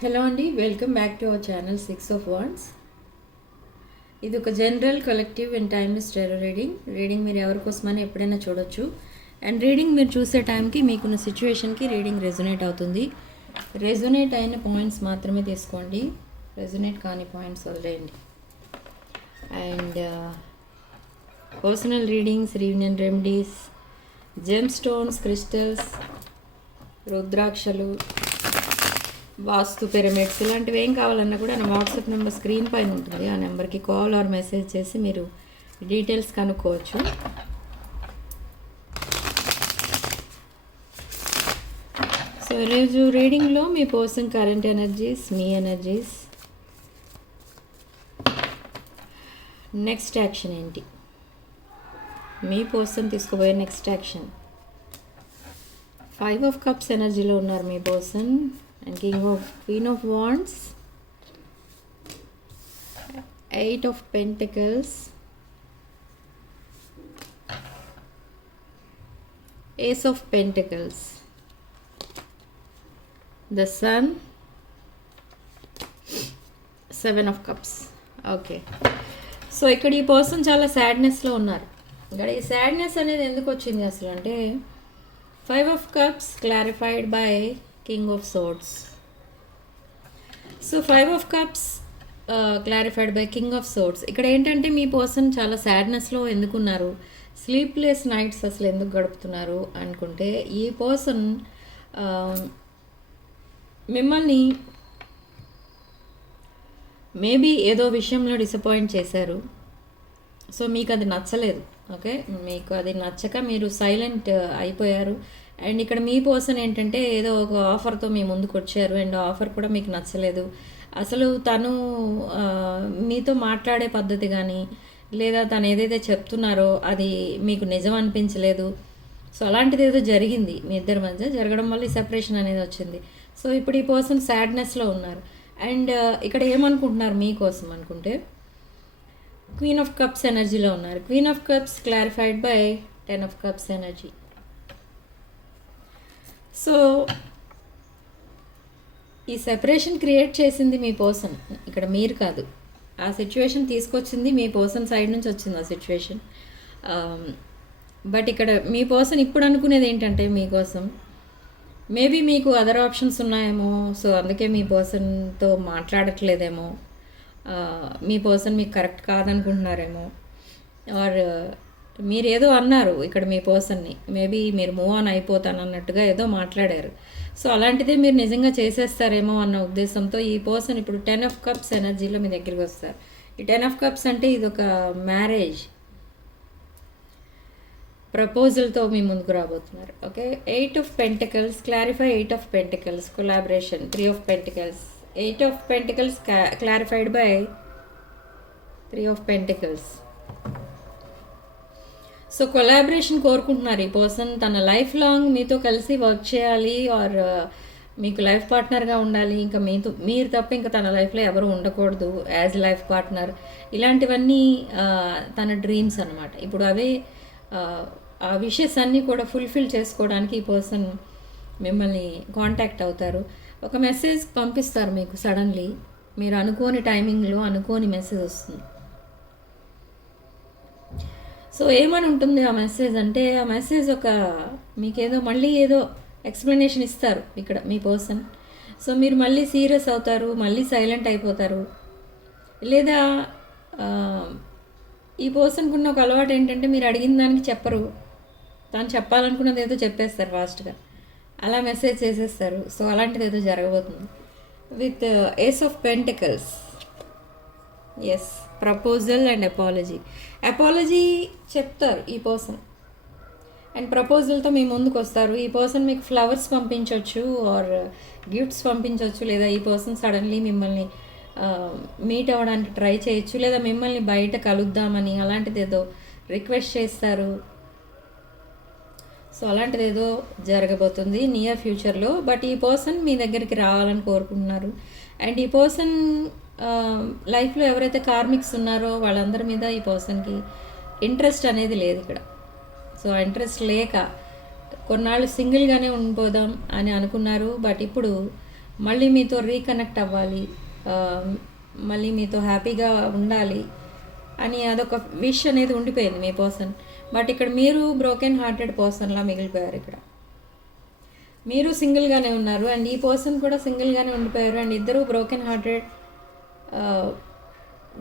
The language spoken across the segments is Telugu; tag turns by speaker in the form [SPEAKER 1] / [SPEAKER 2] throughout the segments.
[SPEAKER 1] హలో అండి welcome back to our channel six of wands ఇది ఒక general collective and timeless tarot reading reading మీరు ఎవరి కోసమని ఎప్పుడైనా చూడొచ్చు. అండ్ రీడింగ్ మీరు చూసే టైంకి మీకున్న సిచ్యువేషన్కి రీడింగ్ రెజొనేట్ అవుతుంది. రెజొనేట్ అయిన పాయింట్స్ మాత్రమే తీసుకోండి. రెజొనేట్ కాని పాయింట్స్ వదిలేయండి. And personal readings reunion remedies gemstones crystals రుద్రాక్షలు వాస్తు పిరమిడ్స్ ఇలాంటివి ఏం కావాలన్నా కూడా నా వాట్సాప్ నెంబర్ స్క్రీన్ పైన ఉంటుంది. ఆ నెంబర్కి కాల్ ఆర్ మెసేజ్ చేసి మీరు డీటెయిల్స్ కనుక్కోవచ్చు. సో ఈరోజు రీడింగ్లో మీ కోసం కరెంట్ ఎనర్జీస్ మీ ఎనర్జీస్. నెక్స్ట్ యాక్షన్ ఏంటి? మీ కోసం తీసుకోబోయే next action. Five of cups ఎనర్జీలో ఉన్నారు మీ person. And king of queen of wands. Eight of pentacles ace of pentacles the sun seven of cups okay so ఇక్కడ ఈ పర్సన్ చాలా సాడ్నెస్లో ఉన్నారు. ఇక్కడ ఈ సాడ్నెస్ అనేది ఎందుకు వచ్చింది అసలు అంటే five of cups clarified by king of swords so five of cups clarified by king of swords ఇక్కడ ఏంటంటే మీ పర్సన్ చాలా సాడ్నెస్లో ఎందుకున్నారు? స్లీప్లెస్ నైట్స్ అసలు ఎందుకు గడుపుతున్నారు అనుకుంటే ఈ పర్సన్ um, మిమ్మల్ని మేబీ ఏదో విషయంలో డిసప్పాయింట్ చేశారు. సో మీకు అది నచ్చలేదు. ఓకే మీకు అది నచ్చక మీరు సైలెంట్ uh, అయిపోయారు. అండ్ ఇక్కడ మీ పర్సన్ ఏంటంటే ఏదో ఒక ఆఫర్తో మీ ముందుకు వచ్చారు అండ్ ఆఫర్ కూడా మీకు నచ్చలేదు. అసలు తను మీతో మాట్లాడే పద్ధతి కానీ లేదా తను ఏదైతే చెప్తున్నారో అది మీకు నిజం అనిపించలేదు. సో అలాంటిది ఏదో జరిగింది మీ ఇద్దరి మధ్య. జరగడం వల్ల ఈ సెపరేషన్ అనేది వచ్చింది. సో ఇప్పుడు ఈ పర్సన్ సాడ్నెస్లో ఉన్నారు. అండ్ ఇక్కడ ఏమనుకుంటున్నారు మీకోసం అనుకుంటే? క్వీన్ ఆఫ్ కప్స్ ఎనర్జీలో ఉన్నారు. Queen of cups clarified by ten of cups energy. So ఈ సెపరేషన్ క్రియేట్ చేసింది మీ పర్సన్ ఇక్కడ మీరు కాదు. ఆ సిచ్యువేషన్ తీసుకొచ్చింది మీ పర్సన్ సైడ్ నుంచి వచ్చింది ఆ సిచ్యువేషన్ బట్ um, ఇక్కడ మీ పర్సన్ ఇప్పుడు అనుకునేది ఏంటంటే మీకోసం మేబీ మీకు అదర్ ఆప్షన్స్ ఉన్నాయేమో సో అందుకే మీ పర్సన్తో మాట్లాడట్లేదేమో. Uh, మీ పర్సన్ మీకు కరెక్ట్ కాదనుకుంటున్నారేమో. ఆర్ మీరు ఏదో అన్నారు ఇక్కడ మీ పర్సన్ని. మేబీ మీరు మూవ్ ఆన్ అయిపోతాను అన్నట్టుగా ఏదో మాట్లాడారు. సో అలాంటిదే మీరు నిజంగా చేసేస్తారేమో అన్న ఉద్దేశంతో ఈ పర్సన్ ఇప్పుడు టెన్ ఆఫ్ కప్స్ ఎనర్జీలో మీ దగ్గరికి వస్తారు. ఈ టెన్ ఆఫ్ కప్స్ అంటే ఇది ఒక మ్యారేజ్ ప్రపోజల్తో మీ ముందుకు రాబోతున్నారు. Okay? Eight of pentacles clarify eight of pentacles collaboration three of pentacles. Eight of pentacles clarified by three of pentacles. So collaboration కోరుకుంటున్నారు. ఈ పర్సన్ తన లైఫ్ లాంగ్ మీతో కలిసి వర్క్ చేయాలి ఆర్ మీకు లైఫ్ పార్ట్నర్గా ఉండాలి ఇంకా మీతో మీరు తప్ప ఇంకా తన లైఫ్లో ఎవరు ఉండకూడదు యాజ్ లైఫ్ పార్ట్నర్. ఇలాంటివన్నీ తన డ్రీమ్స్ అనమాట ఇప్పుడు అవే ఆ, ఆ విషయస్ అన్నీ కూడా ఫుల్ఫిల్ చేసుకోవడానికి ఈ పర్సన్ మిమ్మల్ని కాంటాక్ట్ అవుతారు. ఒక మెసేజ్ పంపిస్తారు మీకు సడన్లీ. మీరు అనుకోని టైమింగ్లో అనుకోని మెసేజ్ వస్తుంది. సో ఏమని ఉంటుంది ఆ మెసేజ్ అంటే ఆ మెసేజ్ ఒక మీకేదో మళ్ళీ ఏదో ఎక్స్ప్లెనేషన్ ఇస్తారు ఇక్కడ మీ పర్సన్ సో మీరు మళ్ళీ సీరియస్ అవుతారు మళ్ళీ సైలెంట్ అయిపోతారు. లేదా ఈ పర్సన్కి ఉన్న ఒక అలవాటు ఏంటంటే మీరు అడిగిన దానికి చెప్పరు. తాను చెప్పాలనుకున్నది ఏదో చెప్పేస్తారు ఫాస్ట్గా అలా మెసేజ్ చేసేస్తారు. సో అలాంటిది ఏదో జరగబోతుంది. With ace of pentacles as proposal and apology apology చెప్తారు ఈ పర్సన్ అండ్ ప్రపోజల్తో మీ ముందుకు వస్తారు. ఈ పర్సన్ మీకు ఫ్లవర్స్ పంపించవచ్చు ఆర్ గిఫ్ట్స్ పంపించవచ్చు లేదా ఈ పర్సన్ సడన్లీ మిమ్మల్ని మీట్ అవ్వడానికి ట్రై చేయొచ్చు లేదా మిమ్మల్ని బయట కలుద్దామని అలాంటిది ఏదో రిక్వెస్ట్ చేస్తారు. సో అలాంటిది ఏదో జరగబోతుంది నియర్ ఫ్యూచర్లో బట్ ఈ పర్సన్ మీ దగ్గరికి రావాలని కోరుకుంటున్నారు. అండ్ ఈ పర్సన్ లైఫ్లో ఎవరైతే కార్మిక్స్ ఉన్నారో వాళ్ళందరి మీద ఈ పర్సన్కి ఇంట్రెస్ట్ అనేది లేదు ఇక్కడ. సో ఆ ఇంట్రెస్ట్ లేక కొన్నాళ్ళు సింగిల్గానే ఉండిపోదాం అని అనుకున్నారు. బట్ ఇప్పుడు మళ్ళీ మీతో రీకనెక్ట్ అవ్వాలి మళ్ళీ మీతో హ్యాపీగా ఉండాలి అని అదొక విష్ అనేది ఉండిపోయింది మీ పర్సన్. బట్ ఇక్కడ మీరు బ్రోకెన్ హార్టెడ్ పర్సన్లా మిగిలిపోయారు ఇక్కడ. మీరు సింగిల్గానే ఉన్నారు అండ్ ఈ పర్సన్ కూడా సింగిల్గానే ఉండిపోయారు అండ్ ఇద్దరు బ్రోకెన్ హార్టెడ్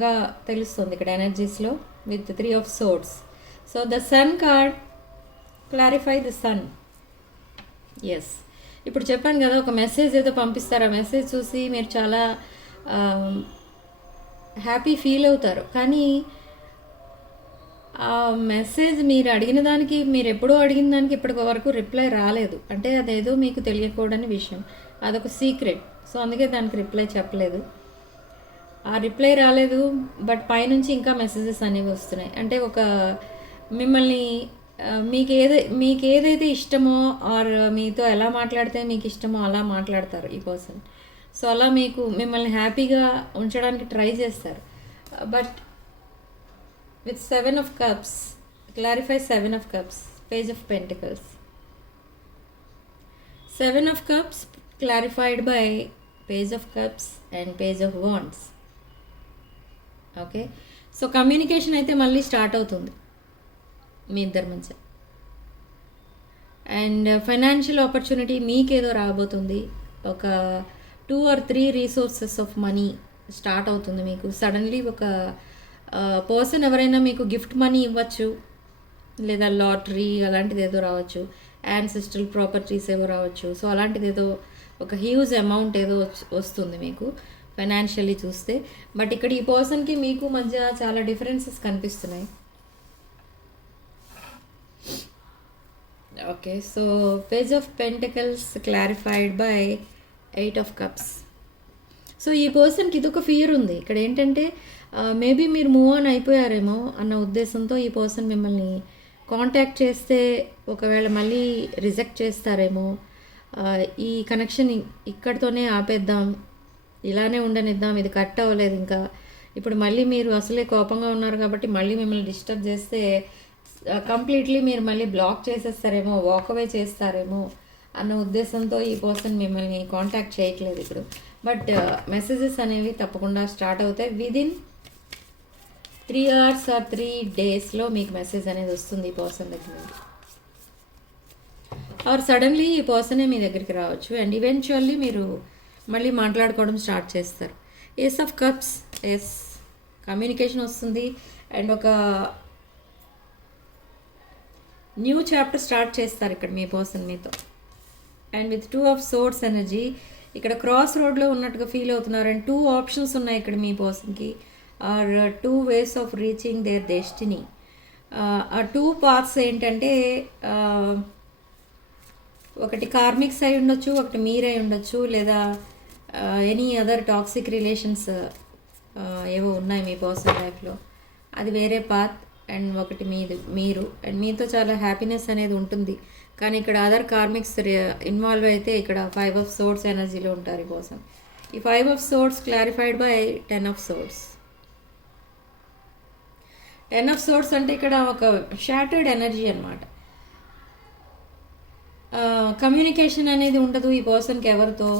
[SPEAKER 1] గా తెలుస్తుంది ఇక్కడ ఎనర్జీస్లో with three of swords so the sun card clarify the sun as ఇప్పుడు చెప్పాను కదా ఒక మెసేజ్ ఏదో పంపిస్తారు. ఆ మెసేజ్ చూసి మీరు చాలా um, హ్యాపీ ఫీల్ అవుతారు. కానీ ఆ మెసేజ్ మీరు అడిగిన దానికి మీరు ఎప్పుడో అడిగిన దానికి ఇప్పటి వరకు రిప్లై రాలేదు. అంటే అదేదో మీకు తెలియకూడని విషయం. అదొక సీక్రెట్ సో అందుకే దానికి రిప్లై చెప్పలేదు. ఆ రిప్లై రాలేదు బట్ పైనుంచి ఇంకా మెసేజెస్ అనేవి వస్తున్నాయి. అంటే ఒక మిమ్మల్ని మీకు ఏదై మీకు ఏదైతే ఇష్టమో ఆర్ మీతో ఎలా మాట్లాడితే మీకు ఇష్టమో అలా మాట్లాడతారు ఈ పర్సన్. సో అలా మీకు మిమ్మల్ని హ్యాపీగా ఉంచడానికి ట్రై చేస్తారు. But with seven of cups clarify seven of cups page of pentacles. Seven of cups clarified by page of cups and page of wands. Okay so communication అయితే మళ్ళీ స్టార్ట్ అవుతుంది. మీ ఇద్దరి మధ్య. అండ్ ఫైనాన్షియల్ ఆపర్చునిటీ మీకేదో రాబోతుంది. ఒక two or three resources of money start అవుతుంది మీకు. సడన్లీ ఒక uh, పర్సన్ ఎవరైనా మీకు గిఫ్ట్ మనీ ఇవ్వచ్చు. లేదా లాటరీ అలాంటిది ఏదో రావచ్చు. యాన్సిస్ట్రల్ ప్రాపర్టీస్ ఏవో రావచ్చు. సో అలాంటిది ఏదో ఒక హ్యూజ్ అమౌంట్ ఏదో వస్తుంది మీకు. ఫైనాన్షియల్లీ చూస్తే. బట్ ఇక్కడ ఈ పర్సన్కి మీకు మధ్య చాలా డిఫరెన్సెస్ కనిపిస్తున్నాయి. Okay so page of pentacles clarified by eight of cups so ఈ పర్సన్కి ఇదొక ఫియర్ ఉంది. ఇక్కడ ఏంటంటే మేబీ మీరు మూవ్ ఆన్ అయిపోయారేమో అన్న ఉద్దేశంతో ఈ పర్సన్ మిమ్మల్ని కాంటాక్ట్ చేస్తే ఒకవేళ మళ్ళీ రిజెక్ట్ చేస్తారేమో ఈ కనెక్షన్ ఇక్కడితోనే ఆపేద్దాం ఇలానే ఉండనిద్దాం ఇది కట్ అవ్వలేదు ఇంకా. ఇప్పుడు మళ్ళీ మీరు అసలే కోపంగా ఉన్నారు కాబట్టి మళ్ళీ మిమ్మల్ని డిస్టర్బ్ చేస్తే కంప్లీట్లీ మీరు మళ్ళీ బ్లాక్ చేసేస్తారేమో వాక్ అవే చేస్తారేమో అన్న ఉద్దేశంతో ఈ పర్సన్ మిమ్మల్ని కాంటాక్ట్ చేయట్లేదు ఇప్పుడు. బట్ మెసేజెస్ అనేవి తప్పకుండా స్టార్ట్ అవుతాయి. Within three hours or three డేస్లో మీకు మెసేజ్ అనేది వస్తుంది ఈ పర్సన్ దగ్గర నుండి. ఆర్ సడన్లీ ఈ పర్సనే మీ దగ్గరికి రావచ్చు. అండ్ ఈవెన్చువల్లీ మీరు మళ్ళీ మాట్లాడుకోవడం స్టార్ట్ చేస్తారు. Ace of cups as communication వస్తుంది. అండ్ ఒక న్యూ చాప్టర్ స్టార్ట్ చేస్తారు ఇక్కడ మీ పర్సన్ మీతో. And with two of swords energy ఇక్కడ క్రాస్ రోడ్లో ఉన్నట్టుగా ఫీల్ అవుతున్నారు. అండ్ టూ ఆప్షన్స్ ఉన్నాయి ఇక్కడ మీ పర్సన్కి or two ways of reaching their destiny ఆ టూ పార్ట్స్ ఏంటంటే uh, ఒకటి కార్మిక్స్ అయి ఉండొచ్చు ఒకటి మీరై ఉండొచ్చు లేదా ఎనీ అదర్ టాక్సిక్ రిలేషన్స్ ఏవో ఉన్నాయి మీ పర్సనల్ లైఫ్లో అది వేరే పాత్ అండ్ ఒకటి మీది మీరు. అండ్ మీతో చాలా హ్యాపీనెస్ అనేది ఉంటుంది. కానీ ఇక్కడ అదర్ కార్మిక్స్ ఇన్వాల్వ్ అయితే ఇక్కడ ఫైవ్ ఆఫ్ సోర్స్ ఎనర్జీలో ఉంటారు ఈ కోసం ఈ five of swords clarified by ten of swords ten of swords అంటే ఇక్కడ ఒక షాటర్డ్ ఎనర్జీ అనమాట కమ్యూనికేషన్ అనేది ఉండదు ఈ పర్సన్కి ఎవరితో.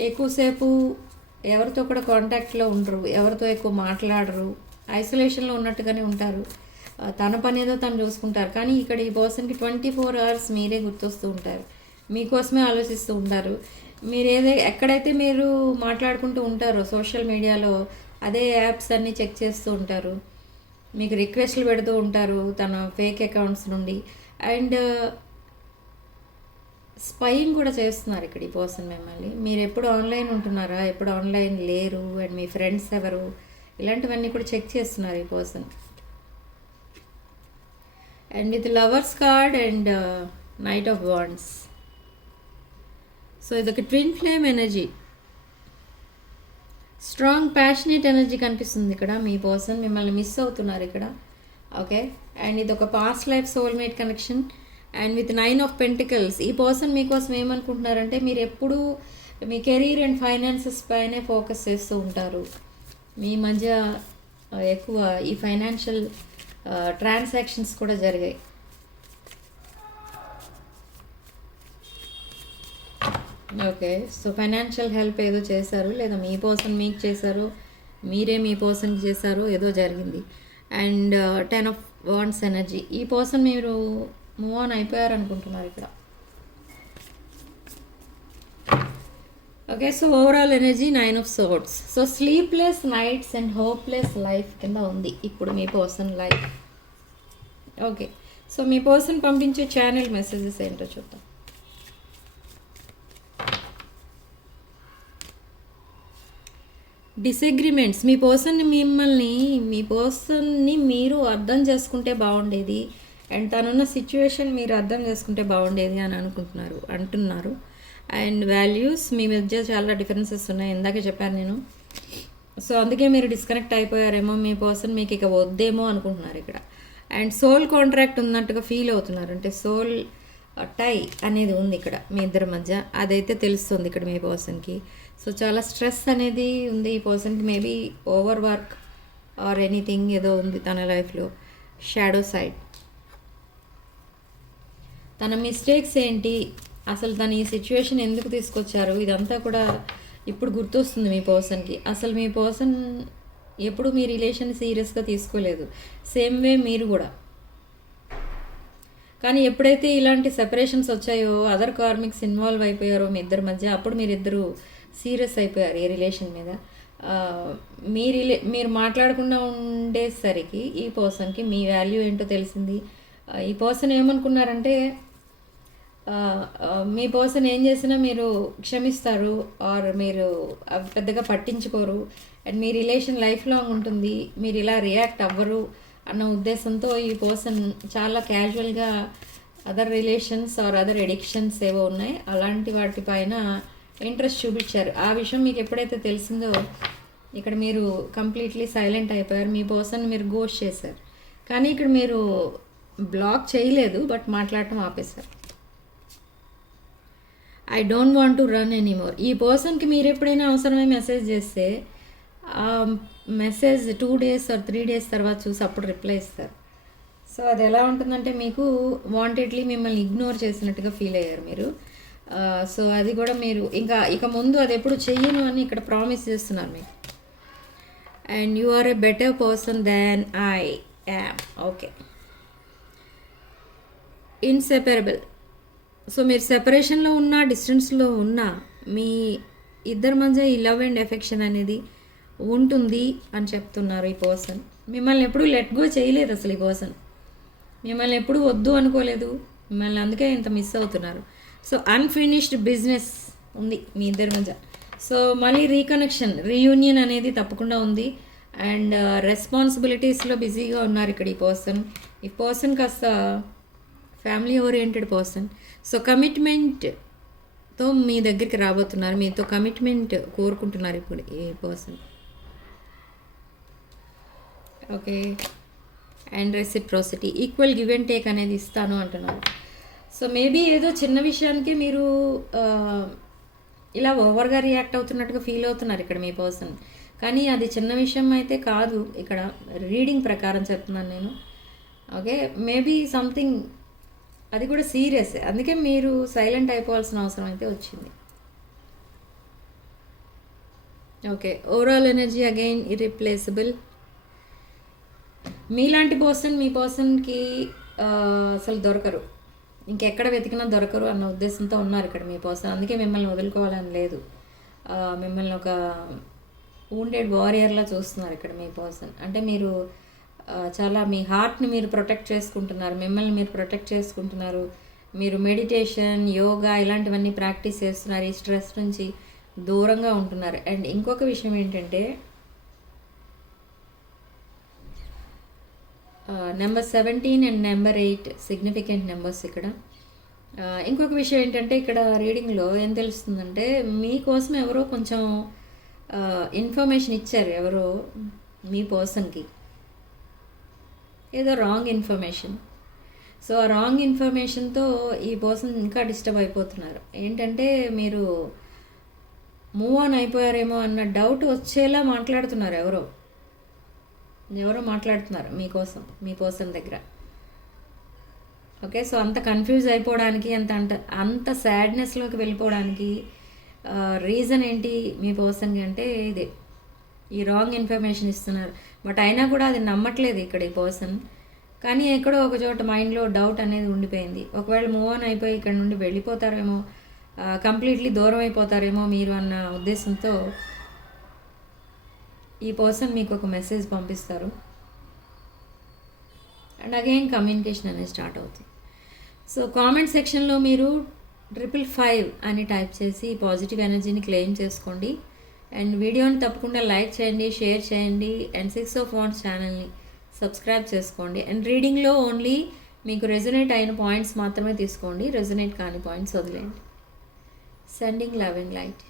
[SPEAKER 1] ఎక్కువసేపు ఎవరితో కూడా కాంటాక్ట్లో ఉండరు ఎవరితో ఎక్కువ మాట్లాడరు ఐసోలేషన్లో ఉన్నట్టుగానే ఉంటారు. తన పని ఏదో తను చూసుకుంటారు. కానీ ఇక్కడ ఈ పర్సన్కి ట్వంటీ ఫోర్ అవర్స్ మీరే గుర్తొస్తూ ఉంటారు. మీకోసమే ఆలోచిస్తూ ఉంటారు. మీరు ఏదైతే ఎక్కడైతే మీరు మాట్లాడుకుంటూ ఉంటారో సోషల్ మీడియాలో అదే యాప్స్ అన్నీ చెక్ చేస్తూ ఉంటారు. మీకు రిక్వెస్ట్లు పెడుతూ ఉంటారు తన ఫేక్ అకౌంట్స్ నుండి. అండ్ స్పైయింగ్ కూడా చేస్తున్నారు ఇక్కడ ఈ పర్సన్ మిమ్మల్ని. మీరు ఎప్పుడు ఆన్లైన్ ఉంటున్నారా? ఎప్పుడు ఆన్లైన్ లేరు? అండ్ మీ ఫ్రెండ్స్ ఎవరు? ఇలాంటివన్నీ కూడా చెక్ చేస్తున్నారు ఈ person and with lovers card and knight of wands so ఇదొక twin flame energy strong passionate energy కనిపిస్తుంది ఇక్కడ. మీ పర్సన్ మిమ్మల్ని మిస్ అవుతున్నారు ఇక్కడ. ఓకే అండ్ ఇది ఒక past life soulmate connection and with nine of pentacles ఈ పర్సన్ మీకోసం ఏమనుకుంటున్నారంటే మీరు ఎప్పుడూ మీ కెరీర్ అండ్ ఫైనాన్సెస్ పైనే ఫోకస్ చేస్తూ ఉంటారు. మీ మధ్య ఎక్కువ ఈ ఫైనాన్షియల్ ట్రాన్సాక్షన్స్ కూడా జరిగాయి. ఓకే సో ఫైనాన్షియల్ హెల్ప్ ఏదో చేశారు లేదా మీ పర్సన్ మీకు చేశారు మీరే మీ పర్సన్కి చేశారు ఏదో జరిగింది. And ten of wands energy ఈ పర్సన్ మీరు మూవ్ ఆన్ అయిపోయారు అనుకుంటున్నారు ఇక్కడ. Okay so overall energy nine of swords so sleepless nights and hopeless life కింద ఉంది. ఇప్పుడు మీ పర్సన్ లైఫ్ ఓకే సో మీ పర్సన్ పంపించే ఛానల్ మెసేజెస్ ఏంటో చూద్దాం. డిసగ్రిమెంట్స్ మీ పర్సన్ని మిమ్మల్ని మీ పర్సన్ని మీరు అర్థం చేసుకుంటే బాగుండేది. అండ్ తనున్న సిచ్యువేషన్ మీరు అర్థం చేసుకుంటే బాగుండేది అని అనుకుంటున్నారు అంటున్నారు. అండ్ వాల్యూస్ మీ మధ్య చాలా డిఫరెన్సెస్ ఉన్నాయి ఇందాకే చెప్పాను నేను. సో అందుకే మీరు డిస్కనెక్ట్ అయిపోయారేమో మీ పర్సన్ మీకు ఇక వద్దేమో అనుకుంటున్నారు ఇక్కడ. అండ్ సోల్ కాంట్రాక్ట్ ఉన్నట్టుగా ఫీల్ అవుతున్నారు అంటే సోల్ టై అనేది ఉంది ఇక్కడ మీ ఇద్దరి మధ్య. అదైతే తెలుస్తుంది ఇక్కడ మీ పర్సన్కి సో చాలా స్ట్రెస్ అనేది ఉంది ఈ పర్సన్కి maybe over work or anything ఏదో ఉంది తన లైఫ్లో షాడో సైడ్ తన మిస్టేక్స్ ఏంటి? అసలు తను ఈ సిచ్యువేషన్ ఎందుకు తీసుకొచ్చారు? ఇదంతా కూడా ఇప్పుడు గుర్తొస్తుంది మీ పర్సన్కి అసలు మీ పర్సన్ ఎప్పుడు మీ రిలేషన్ సీరియస్గా తీసుకోలేదు. సేమ్ వే మీరు కూడా. కానీ ఎప్పుడైతే ఇలాంటి సెపరేషన్స్ వచ్చాయో అదర్ కార్మిక్స్ ఇన్వాల్వ్ అయిపోయారో మీ ఇద్దరి మధ్య అప్పుడు మీరిద్దరు సీరియస్ అయిపోయారు ఈ రిలేషన్ మీద. మీ రిలే మీరు మాట్లాడకుండా ఉండేసరికి ఈ పర్సన్కి మీ వాల్యూ ఏంటో తెలిసింది? ఈ పర్సన్ ఏమనుకున్నారంటే మీ పర్సన్ ఏం చేసినా మీరు క్షమిస్తారు ఆర్ మీరు అవి పెద్దగా పట్టించుకోరు అండ్ మీ రిలేషన్ లైఫ్ లాంగ్ ఉంటుంది మీరు ఇలా రియాక్ట్ అవ్వరు అన్న ఉద్దేశంతో ఈ పర్సన్ చాలా క్యాజువల్గా other relations or other addictions ఏవో ఉన్నాయి. అలాంటి వాటిపైన ఇంట్రెస్ట్ చూపించారు. ఆ విషయం మీకు ఎప్పుడైతే తెలిసిందో ఇక్కడ మీరు కంప్లీట్లీ సైలెంట్ అయిపోయారు మీ పర్సన్ మీరు గోష్ చేశారు. కానీ ఇక్కడ మీరు బ్లాక్ చేయలేదు బట్ మాట్లాడటం ఆపేశారు. I don't want to run anymore ఈ పర్సన్కి మీరు ఎప్పుడైనా అవసరమై మెసేజ్ చేస్తే ఆ message two days or three days తర్వాత చూసి అప్పుడు రిప్లై ఇస్తారు. సో అది ఎలా ఉంటుందంటే మీకు వాంటెడ్లీ మిమ్మల్ని ఇగ్నోర్ చేసినట్టుగా ఫీల్ అయ్యారు మీరు. సో అది కూడా మీరు ఇంకా ఇక ముందు అది ఎప్పుడు చెయ్యను అని ఇక్కడ ప్రామిస్ చేస్తున్నారు మీకు and you are a better person than I am okay inseparable so మీరు సెపరేషన్లో ఉన్న డిస్టెన్స్లో ఉన్న మీ ఇద్దరి మధ్య ఈ లవ్ అండ్ ఎఫెక్షన్ అనేది ఉంటుంది అని చెప్తున్నారు ఈ పర్సన్ మిమ్మల్ని ఎప్పుడూ లెట్ గో చేయలేదు అసలు ఈ పర్సన్ మిమ్మల్ని ఎప్పుడు వద్దు అనుకోలేదు. మిమ్మల్ని అందుకే ఇంత మిస్ అవుతున్నారు. సో అన్ఫినిష్డ్ బిజినెస్ ఉంది మీ ఇద్దరి మధ్య. సో మళ్ళీ రీకనెక్షన్ రీయూనియన్ అనేది తప్పకుండా ఉంది. అండ్ రెస్పాన్సిబిలిటీస్లో బిజీగా ఉన్నారు ఇక్కడ ఈ పర్సన్ ఈ పర్సన్ కాస్త ఫ్యామిలీ ఓరియంటెడ్ పర్సన్ సో కమిట్మెంట్తో మీ దగ్గరికి రాబోతున్నారు. మీతో కమిట్మెంట్ కోరుకుంటున్నారు ఇప్పుడు ఏ person okay and reciprocity equal give and take అనేది ఇస్తాను అంటున్నారు సో మేబీ ఏదో చిన్న విషయానికి మీరు ఇలా ఓవర్గా రియాక్ట్ అవుతున్నట్టుగా ఫీల్ అవుతున్నారు ఇక్కడ మీ పర్సన్ కానీ అది చిన్న విషయం అయితే కాదు. ఇక్కడ రీడింగ్ ప్రకారం చెప్తున్నాను నేను. ఓకే మేబీ సంథింగ్ అది కూడా సీరియస్. అందుకే మీరు సైలెంట్ అయిపోవాల్సిన అవసరం అయితే వచ్చింది. Okay. Overall energy again irreplaceable మీలాంటి పర్సన్ మీ పర్సన్కి అసలు దొరకరు. ఇంకెక్కడ వెతికినా దొరకరు అన్న ఉద్దేశంతో ఉన్నారు ఇక్కడ మీ పర్సన్ అందుకే మిమ్మల్ని వదులుకోవాలని లేదు. మిమ్మల్ని ఒక wounded వారియర్లా చూస్తున్నారు ఇక్కడ మీ పర్సన్ అంటే మీరు చాలా మీ హార్ట్ని మీరు ప్రొటెక్ట్ చేసుకుంటున్నారు మిమ్మల్ని మీరు ప్రొటెక్ట్ చేసుకుంటున్నారు. మీరు మెడిటేషన్ యోగా ఇలాంటివన్నీ ప్రాక్టీస్ చేస్తున్నారు ఈ స్ట్రెస్ నుంచి దూరంగా ఉంటున్నారు. అండ్ ఇంకొక విషయం ఏంటంటే number seventeen and number eight significant numbers ఇక్కడ. ఇంకొక విషయం ఏంటంటే ఇక్కడ రీడింగ్లో ఏం తెలుస్తుందంటే మీకోసం ఎవరో కొంచెం ఇన్ఫర్మేషన్ ఇచ్చారు ఎవరో మీ పర్సన్కి ఏదో రాంగ్ ఇన్ఫర్మేషన్ సో ఆ రాంగ్ ఇన్ఫర్మేషన్తో ఈ పర్సన్ ఇంకా డిస్టర్బ్ అయిపోతున్నారు. ఏంటంటే మీరు మూవ్ ఆన్ అయిపోయారేమో అన్న డౌట్ వచ్చేలా మాట్లాడుతున్నారు ఎవరో. ఎవరో మాట్లాడుతున్నారు మీకోసం మీ పర్సన్ దగ్గర. ఓకే సో అంత కన్ఫ్యూజ్ అయిపోవడానికి అంత అంత అంత సాడ్నెస్లోకి వెళ్ళిపోవడానికి రీజన్ ఏంటి మీ పర్సన్కి అంటే ఇదే. ఈ రాంగ్ ఇన్ఫర్మేషన్ ఇస్తున్నారు. బట్ అయినా కూడా అది నమ్మట్లేదు ఇక్కడ ఈ పర్సన్ కానీ ఎక్కడో ఒక చోట మైండ్లో డౌట్ అనేది ఉండిపోయింది. ఒకవేళ మూవ్ ఆన్ అయిపోయి ఇక్కడ నుండి వెళ్ళిపోతారేమో కంప్లీట్లీ దూరం అయిపోతారేమో మీరు అన్న ఉద్దేశంతో ఈ పర్సన్ మీకు ఒక మెసేజ్ పంపిస్తారు. అండ్ అగైన్ కమ్యూనికేషన్ అనేది స్టార్ట్ అవుతుంది. సో కామెంట్ సెక్షన్లో మీరు ట్రిపుల్ ఫైవ్ అని టైప్ చేసి పాజిటివ్ ఎనర్జీని క్లెయిమ్ చేసుకోండి. అండ్ వీడియోని తప్పకుండా లైక్ చేయండి షేర్ చేయండి అండ్ సిక్స్ ఆఫ్ వాన్స్ ఛానల్ని సబ్స్క్రైబ్ చేసుకోండి. అండ్ రీడింగ్లో ఓన్లీ మీకు రెజొనేట్ అయిన పాయింట్స్ మాత్రమే తీసుకోండి. రెజొనేట్ కాని పాయింట్స్ వదిలేయండి. Sending love and light